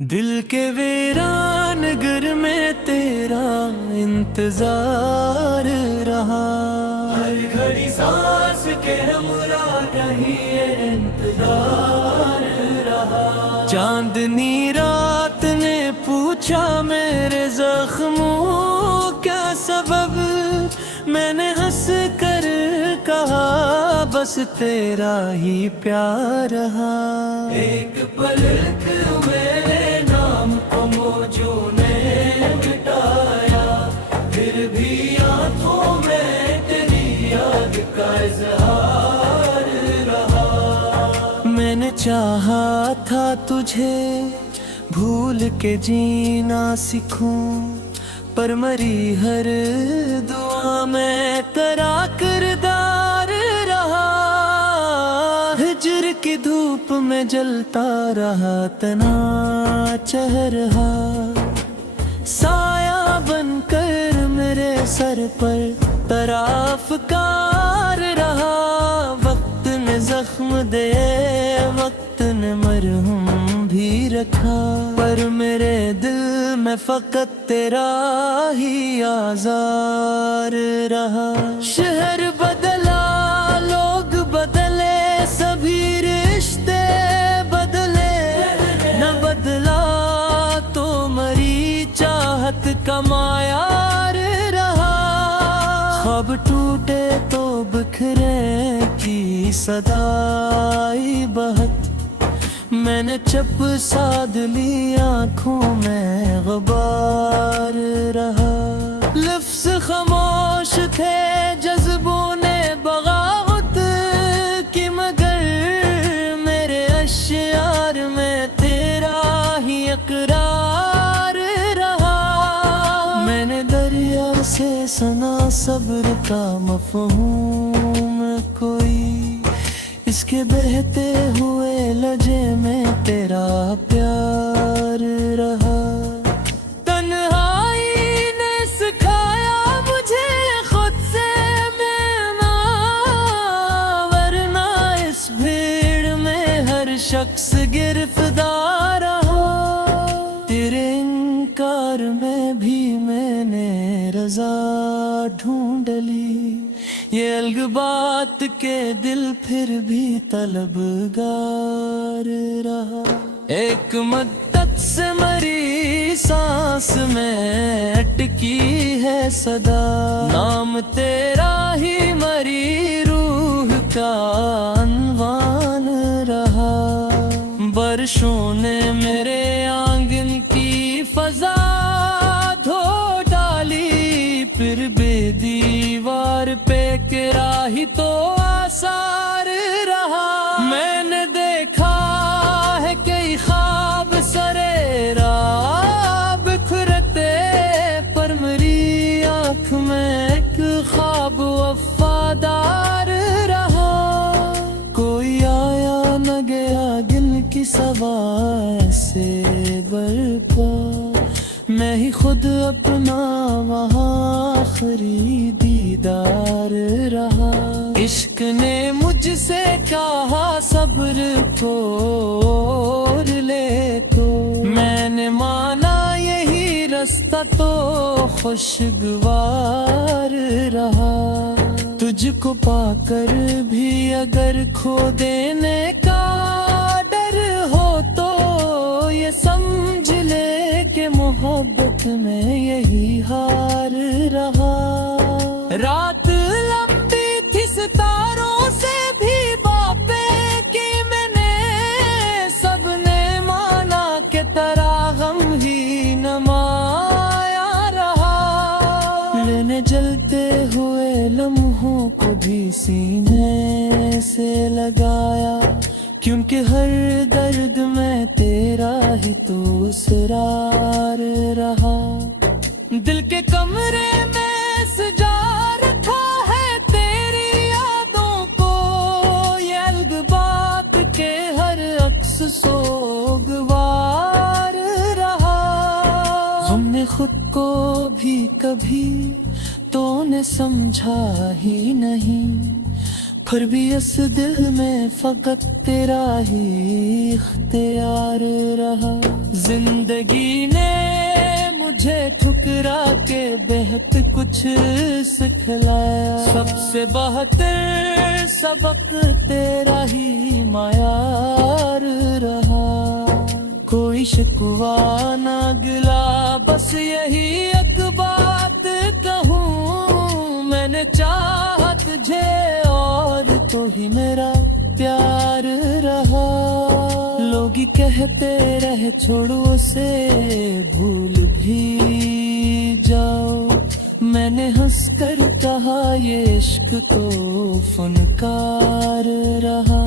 دل کے ویران گر میں تیرا انتظار رہا، ہر گھڑی سانس کے ہمراہ کہیں یہ انتظار رہا۔ چاندنی رات نے پوچھا میرے زخموں کیا سبب، میں نے ہنس کر کہا بس تیرا ہی پیار رہا۔ ایک پلک میرے نام کو موجوں نے مٹایا، پھر بھی آنکھوں میں تیری یاد کا اظہار رہا۔ میں نے چاہا تھا تجھے بھول کے جینا سیکھوں، پر مری ہر دعا میں تیرا کردار رہا۔ ہجر کی دھوپ میں جلتا رہا تنا چہرہ، سایہ بن کر میرے سر پر طرف کار رہا۔ وقت نے زخم دے، وقت نے مرہم بھی رکھا، پر میرے دل میں فقط تیرا ہی آزار رہا۔ شہر بدلا، لوگ بدلے، سبھی رشتے بدلے، نہ بدلا تو مری چاہت کا معیار رہا۔ خواب ٹوٹے تو بکھرے کی صدائی بہت، میں نے چپ سادھ لی آنکھوں میں غبار رہا۔ لفظ خاموش تھے جذبوں نے بغاوت کی، مگر میرے اشعار میں تیرا ہی اقرار رہا۔ میں نے دریا سے سنا صبر کا مفہوم کوئی، اس کے بہتے ہوئے لجے میں تیرا پیار رہا۔ تنہائی نے سکھایا مجھے خود سے ملنا، ورنہ اس بھیڑ میں ہر شخص گرفتار رہا۔ تیرے انکار میں بھی میں نے رضا ڈھونڈ لی، یہ الگ بات کے دل پھر بھی طلبگار رہا۔ ایک مدت سے مری سانس میں اٹکی ہے صدا، نام تیرا ہی مری روح کا عنوان رہا۔ برشوں نے میرے آنگن کی فضا دھو ڈالی، پھر بے دیوار پہ گرا ہی تو آثار رہا۔ میں نے دیکھا ہے کئی خواب سرے راہ بکھرتے، پر میری آنکھ میں ایک خواب وفادار رہا۔ کوئی آیا نہ گیا دل کی سوائے سے برپا، میں ہی خود اپنا وہاں آخری دیدار رہا۔ عشق نے مجھ سے کہا صبر کو لے تو، میں نے مانا یہی رستہ تو خوشگوار رہا۔ تجھ کو پا کر بھی اگر کھو دینے کا ڈر ہو تو یہ سمجھ لے کہ محبت میں یہی ہار رہا۔ رات لمبی تھی ستاروں سے بھی باتیں کی میں نے، سب نے مانا کہ تیرا غم ہی نمایا رہا۔ لینے جلتے ہوئے لمحوں کو بھی سینے سے لگایا، کیونکہ ہر درد میں تیرا ہی تو اسرار رہا۔ دل کے کمرے میں سجا رکھا ہے تیری یادوں کو، یہ الگ بات کے ہر عکس سوگوار رہا۔ ہم نے خود کو بھی کبھی تو نے سمجھا ہی نہیں، फिर भी इस दिल में फकत तेरा ही इख्तियार रहा। जिंदगी ने मुझे ठुकरा के बेहद कुछ सिखलाया। सबसे बेहतर सबक तेरा ही मायार रहा। कोई शिकवा ना गिला, बस यही एक बात कहूँ, मैंने चाहा तुझे और तो ही मेरा प्यार रहा। लोग ही कहते रहे छोड़ो उसे, भूल भी जाओ, मैंने हंस कर कहा ये इश्क तो फनकार रहा।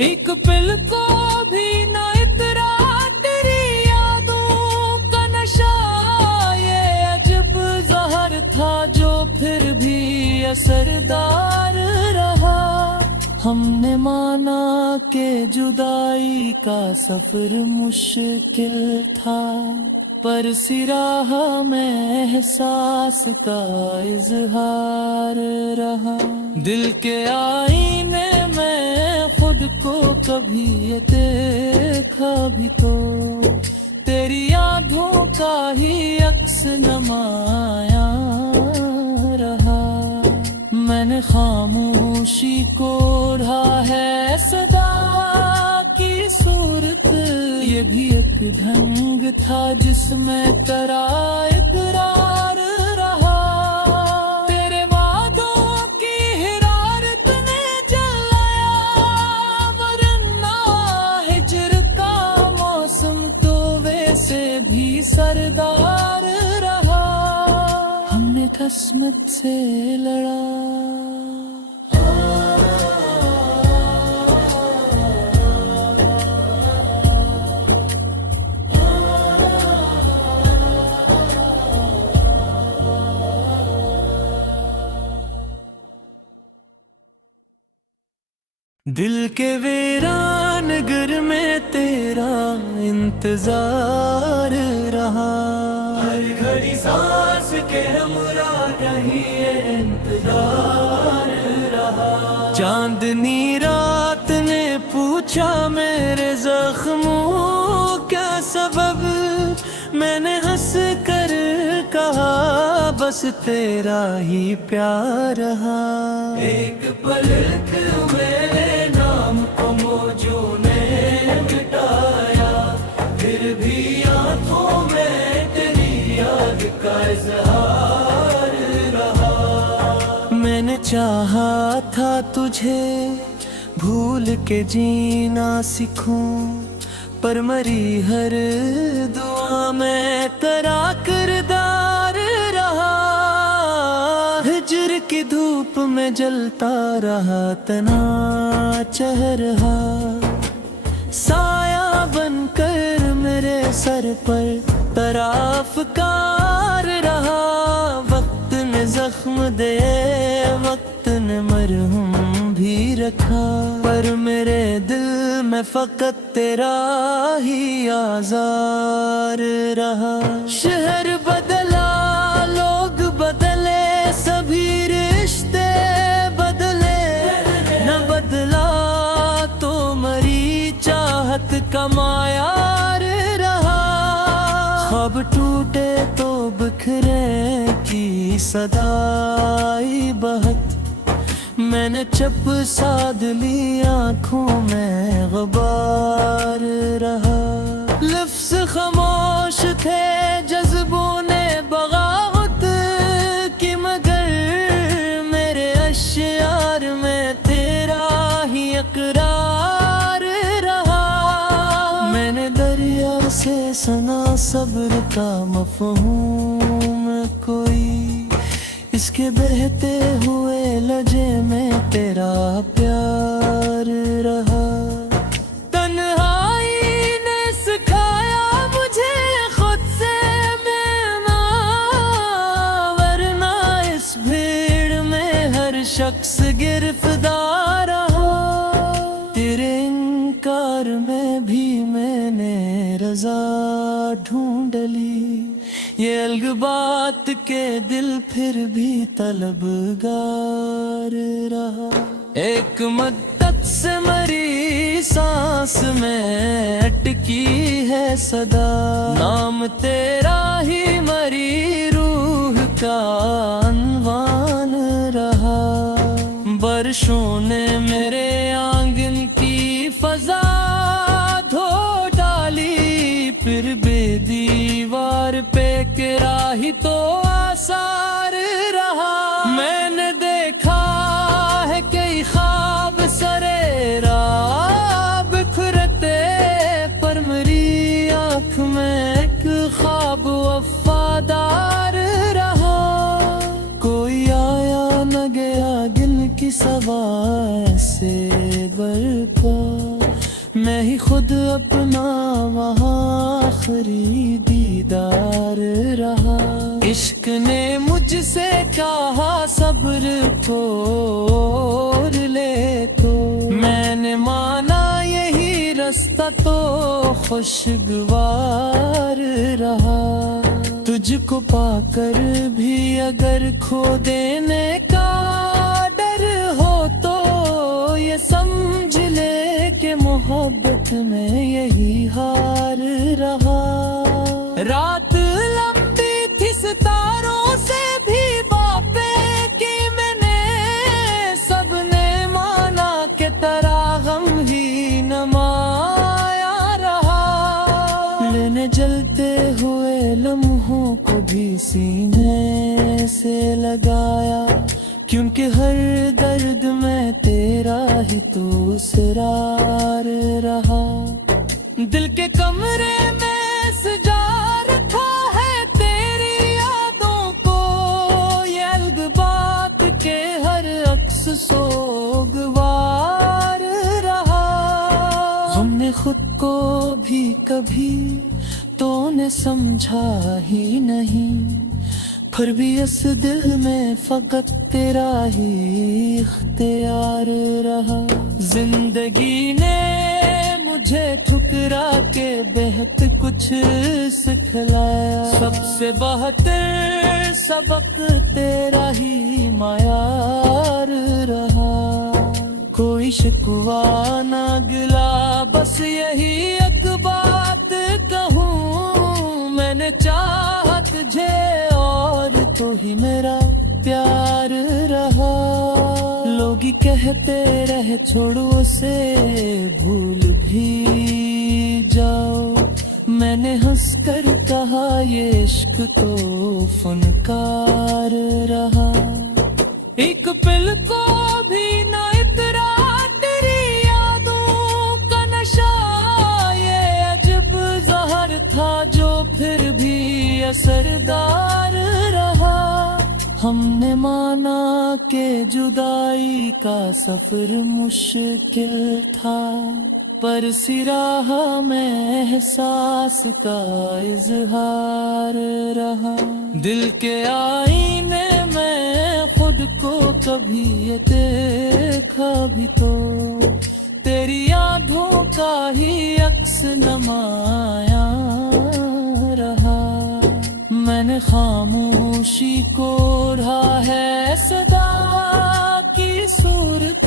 एक पिल को भी ना इतरा तेरी यादों का नशा, ये अजब जहर था जो फिर भी असरदार रहा। हमने माना कि जुदाई का सफर मुश्किल था, पर सिराह में एहसास का इजहार रहा। दिल के आईने में खुद को कभी ये देखा भी तो, तेरी यादों का ही अक्स नमाया रहा। मैंने खामोशी को ओढ़ा है सदा की सूरत, ये भी एक ढंग था जिसमें तेरा इकरार रहा। तेरे वादों की हिरारत ने जलाया, वरना हिजर का मौसम तो वैसे भी सरदार रहा। हमने किस्मत से लड़ा। दिल के वीरान घर में तेरा इंतजार रहा। हर घड़ी सांस के हमरा नहीं ये इंतजार रहा। चांदनी रात ने पूछा मेरे जख्मों क्या सबब, मैंने हंस कर कहा बस तेरा ही प्यार रहा। एक पलक मेरे नाम को मौजों ने मिटाया, फिर भी आंखों में तेरी याद का इजहार रहा। मैंने चाहा था तुझे भूल के जीना सीखूं, पर मरी हर दुआ में तेरा किरदार रहा। हिजर की धूप में जलता रहा तना चेहरा, साया बनकर मेरे सर पर तराफकार रहा। वक्त ने जख्म दे, वक्त ने मरहम भी रखा, पर मेरे दिल में फकत तेरा ही आज़ार रहा। शहर बदला, लोग बदले, सभी रिश्ते बदले, न बदला तो मरी चाहत का मायार रहा। ख्वाब टूटे तो बिखरे की सदाई बहत, मैंने चप साध ली आँखों में गुबार रहा। लफ्ज़ खामोश थे जज्बों ने बगावत की, मगर मेरे अश्यार में तेरा ही इकरार रहा। मैंने दरिया से सुना सब्र का मफ़हूम कोई, इसके बहते हुए लजे में तेरा प्यार रहा। तन्हाई ने सिखाया मुझे खुद से मिलना, वरना इस भीड़ में हर शख्स गिरफ्तार रहा। तेरे इनकार में भी मैंने रजा ढूंढ ली, ये अलग बात के दिल फिर भी तलबगार रहा। ایک مدت سے مری سانس میں اٹکی ہے صدا، نام تیرا ہی مری روح کا عنوان رہا۔ برشوں نے میرے آنگن کی فضا دھو ڈالی، پھر بے دیوار پہ گرا ہی تو آثار رہا۔ میں نے دیکھا ہے کئی خواب سرے راہ بکھرتے، پر میری آنکھ میں ایک خواب وفادار رہا۔ کوئی آیا نہ گیا گن کی سوائے سے برپا، میں ہی خود اپنا وہاں آخری دیدار رہا۔ عشق نے مجھ سے کہا صبر کھول لے تو، میں نے مانا یہی رستہ تو خوشگوار رہا۔ تجھ کو پا کر بھی اگر کھو دینے کا ڈر ہو تو یہ سمجھ لے کہ محبت میں یہی ہار رہا۔ رات لمبی تھی ستاروں سے بھی باتیں کی میں نے، سب نے مانا کہ تیرا غم ہی نمایا رہا۔ لینے جلتے ہوئے لمحوں کو بھی سینے سے لگایا، کیونکہ ہر درد میں تیرا ہی تو اسرار رہا۔ دل کے کمرے میں سجا رکھا ہے تیری یادوں کو، یہ الگ بات کے ہر عکس سوگوار رہا۔ ہم نے خود کو بھی کبھی تو نے سمجھا ہی نہیں، پھر بھی اس دل میں فقط تیرا ہی اختیار رہا۔ زندگی نے مجھے ٹھکرا کے بہت کچھ سکھلایا، سب سے بہتر سبق تیرا ہی معیار رہا۔ کوئی شکوہ نہ گلا، بس یہی ایک بات کہوں، میں نے چاہا تجھے اور تو ہی میرا پیار رہا۔ لوگ کہتے رہے چھوڑو اسے بھول بھی جاؤ، میں نے ہنس کر کہا یہ عشق تو فنکار رہا۔ ایک پل کو بھی نہ اترا تیری یادوں کا نشہ، یہ عجب زہر تھا جو پھر بھی اثردار رہا۔ ہم نے مانا کہ جدائی کا سفر مشکل تھا، پر سراہ میں احساس کا اظہار رہا۔ دل کے آئینے میں خود کو کبھی دیکھا بھی تو، تیری آنکھوں کا ہی عکس نمایاں رہا۔ میں نے خاموشی کو اوڑھا ہے صدا کی صورت،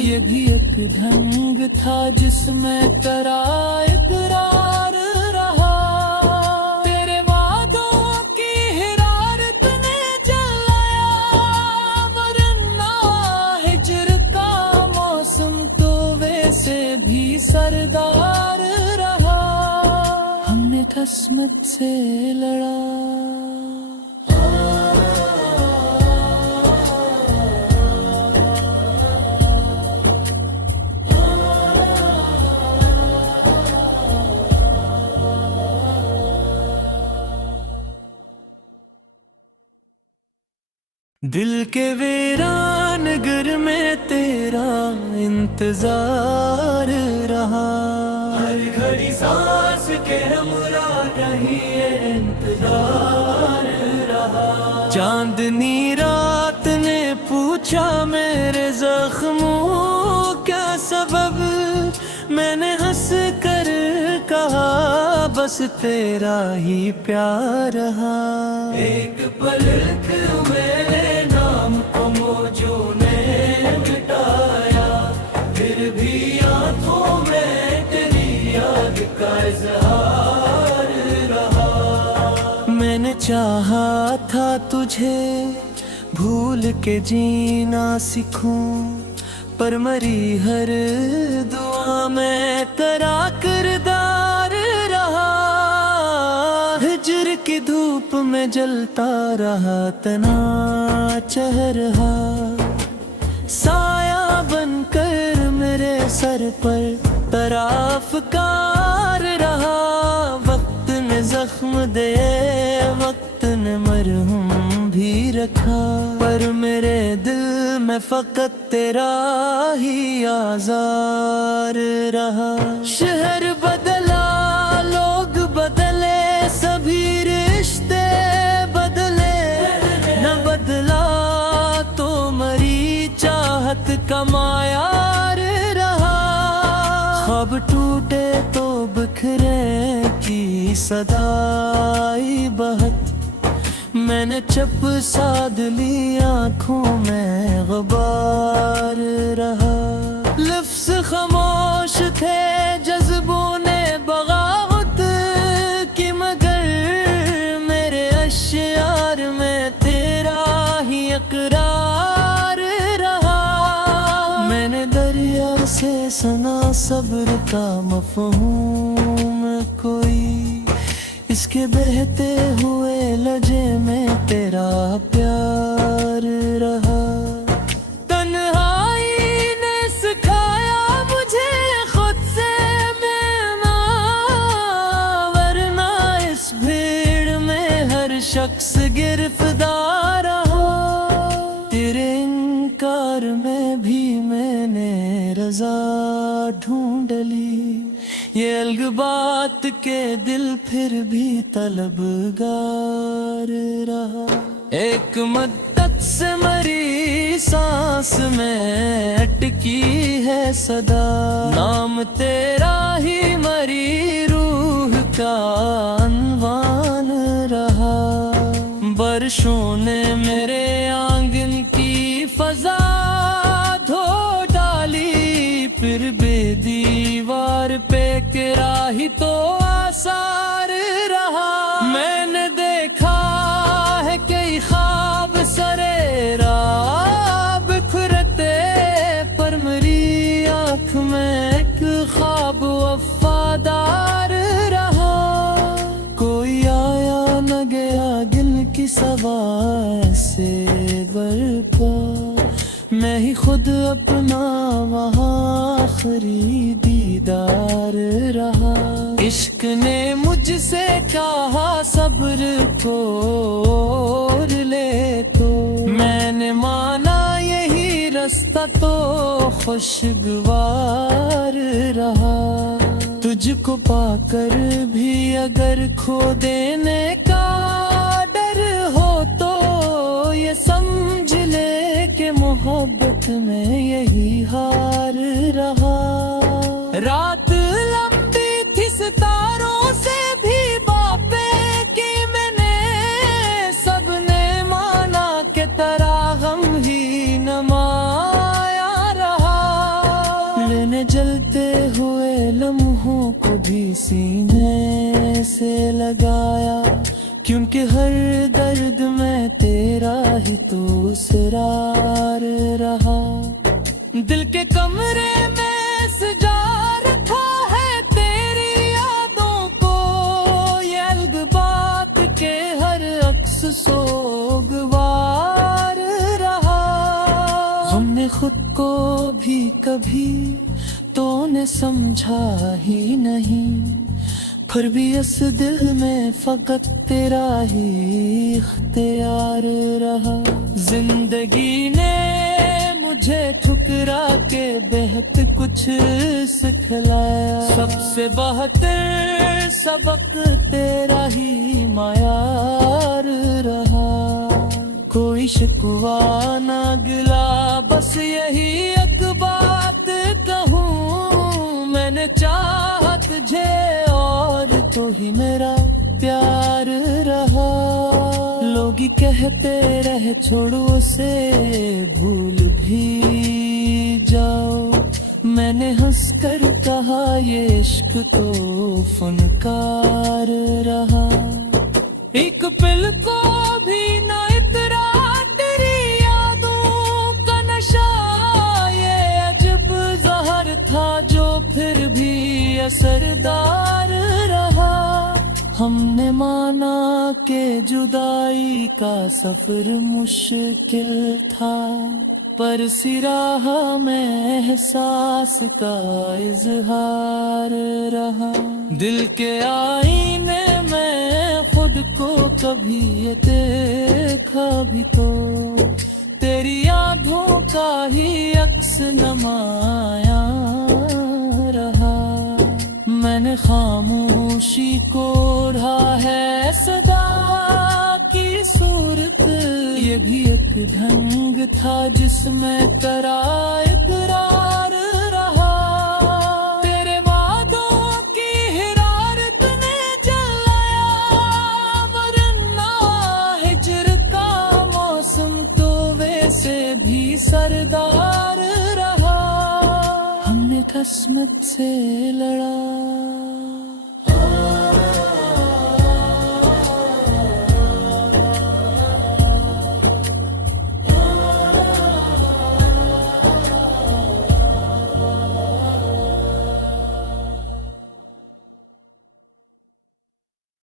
یہ بھی ایک ڈھنگ تھا جس میں تیرا اقرار رہا۔ تیرے وعدوں کی حرارت نے جلایا، ورنہ ہجر کا موسم تو ویسے بھی سردار رہا۔ ہم نے قسمت سے لڑا، دل کے ویران گر میں تیرا انتظار رہا، ہر گھڑی سانس کے ہمراہ رہی انتظار رہا۔ چاندنی رات نے پوچھا میرے زخموں کیا سبب، میں نے ہنس کر کہا بس تیرا ہی پیار رہا۔ ایک پلک میرے نام کو موجوں نے مٹایا، चाहा था तुझे भूल के जीना सीखूं, पर मरी हर दुआ में तेरा किरदार रहा। हिज्र की धूप में जलता रहा तना चेहरा, साया बनकर मेरे सर पर तराफकार रहा। वक्त ने जख्म दे, वक्त ने मरहम भी रखा, पर मेरे दिल में फकत तेरा ही आज़ार रहा। शहर बदला, लोग बदले, सभी रिश्ते बदले, न बदला तो मरी चाहत का मायार रहा। ख्वाब टूटे तो बिखरे की सदाई बहत, मैंने चप साध ली आँखों में गुबार रहा। लफ्ज़ खामोश थे जज्बों ने बगावत की, मगर मेरे अश्यार में तेरा ही इकरार रहा। मैंने दरिया से सुना सब्र का मफ़हूम कोई, इसके बहते हुए लजे में तेरा प्यार रहा। तन्हाई ने सिखाया मुझे खुद से मिलना, वरना इस भीड़ में हर शख्स गिरफ्तार रहा। तेरे इनकार में भी मैंने रजा ढूंढ ली, ये अलग बात के दिल फिर भी तलबगार रहा। एक मद्दत से मरी सांस में अटकी है सदा, नाम तेरा ही मरी रूह का अनवान रहा। बरसों ने मेरे आंगन की फजा धो डाली, फिर बेदीवार पे गिरा ही तो आसार रहा। मैंने देखा है कई ख्वाब सरेरा बिखरते, पर मेरी आँख में एक ख्वाब वफादार रहा। कोई आया न गया गिल की सवार से बरपा, मैं ही खुद अपना वहाँ आखिरी दीदार रहा। इश्क ने मुझसे कहा सब्र खोर ले, तो मैंने माना यही रास्ता तो खुशगवार रहा। तुझको पाकर भी अगर खो देने का डर हो, तो ये समझ ले कि मोहब्बत में यही हार रहा। रात लंबी थी सितारों से भी बापे की मैंने, सबने माना कि तेरा गम ही नमाया रहा। मैंने जलते हुए लम्हों को भी सीने से लगाया, क्योंकि हर दर्द में तेरा ही तो इसरार रहा। दिल के कमरे में सजा रखा है तेरी यादों को, ये अलग बात के हर अक्स सोगवार रहा। हमने खुद को भी कभी तो ने समझा ही नहीं, फिर भी इस दिल में फकत तेरा ही इख्तियार रहा। जिंदगी ने मुझे ठुकरा के बेहद कुछ सिखलाया, सबसे बेहतर सबक तेरा ही मायार रहा। कोई शिकवा ना गिला, बस यही एक बात कहूँ, मैंने चाहा तुझे और तो ही मेरा प्यार रहा। लोग कहते रहे छोड़ो उसे भूल भी जाओ, मैंने हंसकर कहा ये इश्क तो फनकार रहा। एक पल को भी न इतरा तेरी यादों का नशा ये अजब जहर था जो फिर भी असरदार रहा हमने माना कि जुदाई का सफर मुश्किल था पर सिराह में एहसास का इजहार रहा दिल के आईने में खुद को कभी ये देखा भी तो तेरी यादों का ही अक्स नमाया रहा मैंने खामोशी को ओढ़ा है सदा की सूरत ये भी एक ढंग था जिसमें तेरा इकरार रहा तेरे वादों की हिरारत ने जलाया वरना हिज्र का मौसम तो वैसे भी सरदार रहा हमने किस्मत से लड़ा